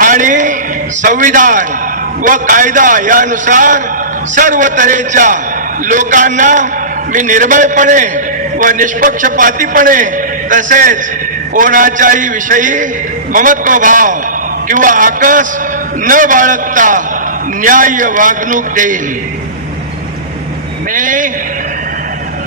आणि संविधान व कायदा यानुसार सर्व तऱ्हेच्या लोकांना मी निर्भयपणे व निष्पक्षपातीपणे तसेच कोणाच्याही विषयी ममत्व भाव किंवा आकस न बाळगता न्याय वागणूक देईन. मी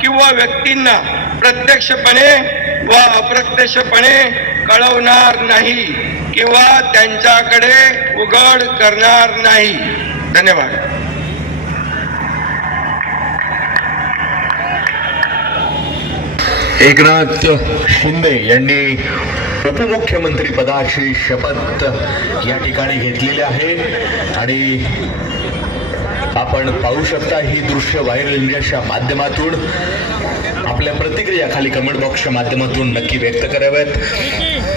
किंवा व्यक्तींना प्रत्यक्षपणे व अप्रत्यक्षपणे कळवणार नाही किंवा त्यांच्याकडे उघड करणार नाही. धन्यवाद. एकनाथ शिंदे यांनी उपमुख्यमंत्री पदाची शपथ या ठिकाणी घेतलेली आहे. आणि आपण पाहू शकता ही दृश्य व्हायरल इंडियाच्या माध्यमातून. आपल्या प्रतिक्रिया खाली कमेंट बॉक्सच्या माध्यमातून नक्की व्यक्त कराव्यात.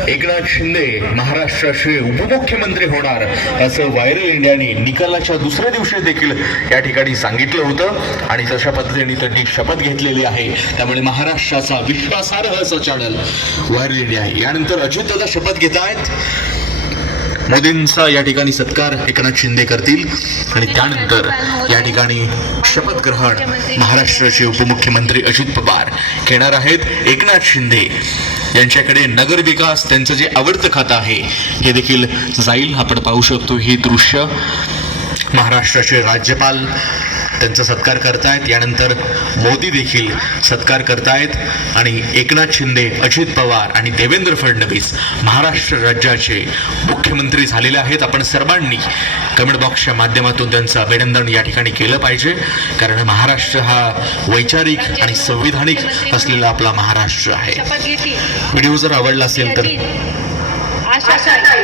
एकनाथ शिंदे महाराष्ट्राचे उपमुख्यमंत्री होणार असं व्हायरल इंडियाने निकालाच्या दुसऱ्या दिवशी देखील या ठिकाणी सांगितलं होतं. आणि तशा पद्धतीने त्यांनी शपथ घेतलेली आहे त्यामुळे महाराष्ट्राचा विश्वासार्ह असं चॅनल व्हायरल इंडिया आहे. यानंतर अजितदादा शपथ घेत आहेत. मोदींचा या ठिकाणी सत्कार एकनाथ शिंदे करतील. आणि त्यानंतर या ठिकाणी शपथ ग्रहण महाराष्ट्राचे उपमुख्यमंत्री अजित पवार घेणार आहेत. एकनाथ शिंदे यांच्याकडे नगर विकास त्यांचं जे आवडतं खातं आहे हे देखील जाईल. आपण पाहू शकतो हे दृश्य. महाराष्ट्राचे राज्यपाल त्यांचा सत्कार करतायत. यानंतर मोदी देखील सत्कार करतायत. आणि एकनाथ शिंदे अजित पवार आणि देवेंद्र फडणवीस महाराष्ट्र राज्याचे मुख्यमंत्री झालेले आहेत. आपण सर्वांनी कमेंट बॉक्सच्या माध्यमातून त्यांचं अभिनंदन या ठिकाणी केलं पाहिजे. कारण महाराष्ट्र हा वैचारिक आणि संविधानिक असलेला आपला महाराष्ट्र आहे. व्हिडिओ जर आवडला असेल तर आशाताई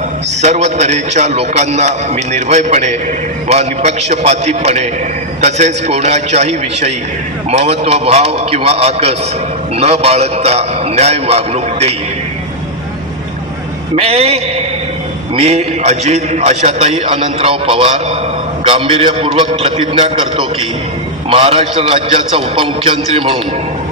सर्व तऱ्हेच्या लोकांना मी निर्भयपणे व निपक्षपातीपणे तसेच कोणाच्याही विषयी महत्वभाव किंवा आकस न बाळगता न्याय वागणूक देईन मी मी अजित आशाताई अनंतराव पवार गांभीर्यपूर्वक प्रतिज्ञा करतो की महाराष्ट्र राज्याचा उपमुख्यमंत्री म्हणून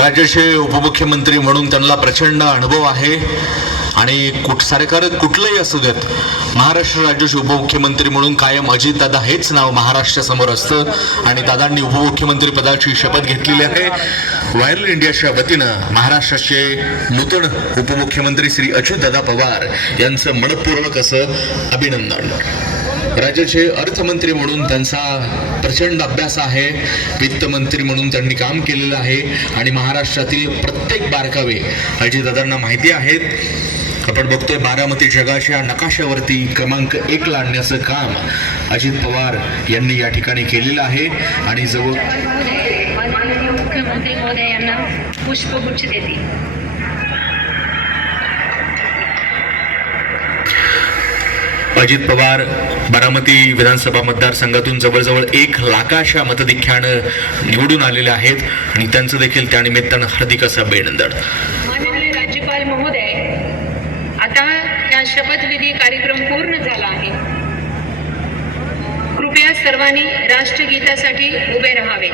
राज्याचे उपमुख्यमंत्री म्हणून त्यांना प्रचंड अनुभव आहे. आणि कुठ सरकार कुठलंही असू देत महाराष्ट्र राज्याचे उपमुख्यमंत्री म्हणून कायम अजितदादा हेच नाव महाराष्ट्रासमोर असतं. आणि दादांनी उपमुख्यमंत्री पदाची शपथ घेतलेली आहे. व्हायरल इंडियाच्या वतीनं महाराष्ट्राचे नूतन उपमुख्यमंत्री श्री अच्युतदादा पवार यांचं मनपूर्वक असं अभिनंदन. राज्याचे अर्थमंत्री म्हणून त्यांचा प्रचंड अभ्यास आहे वित्तमंत्री म्हणून त्यांनी काम केलेलं आहे आणि महाराष्ट्रातील प्रत्येक बारकावे अजितदादांना माहिती आहेत. आपण बघतोय बारामती जगाच्या नकाशावरती क्रमांक एक आणण्याचं काम अजित पवार यांनी या ठिकाणी केलेलं आहे आणि जवळ मुख्यमंत्री महोदय यांना पुष्पगुच्छ देतील अजित पवार बारामती विधानसभा मतदारसंघातून जवळजवळ एक लाखाच्या मतदिख्यानं निवडून आलेले आहेत आणि त्यांचं देखील त्या निमित्तानं हार्दिक असं अभिनंदन राज्यपाल महोदय आता या शपथविधी कार्यक्रम पूर्ण झाला आहे. कृपया सर्वांनी राष्ट्रगीतासाठी उभे राहावे.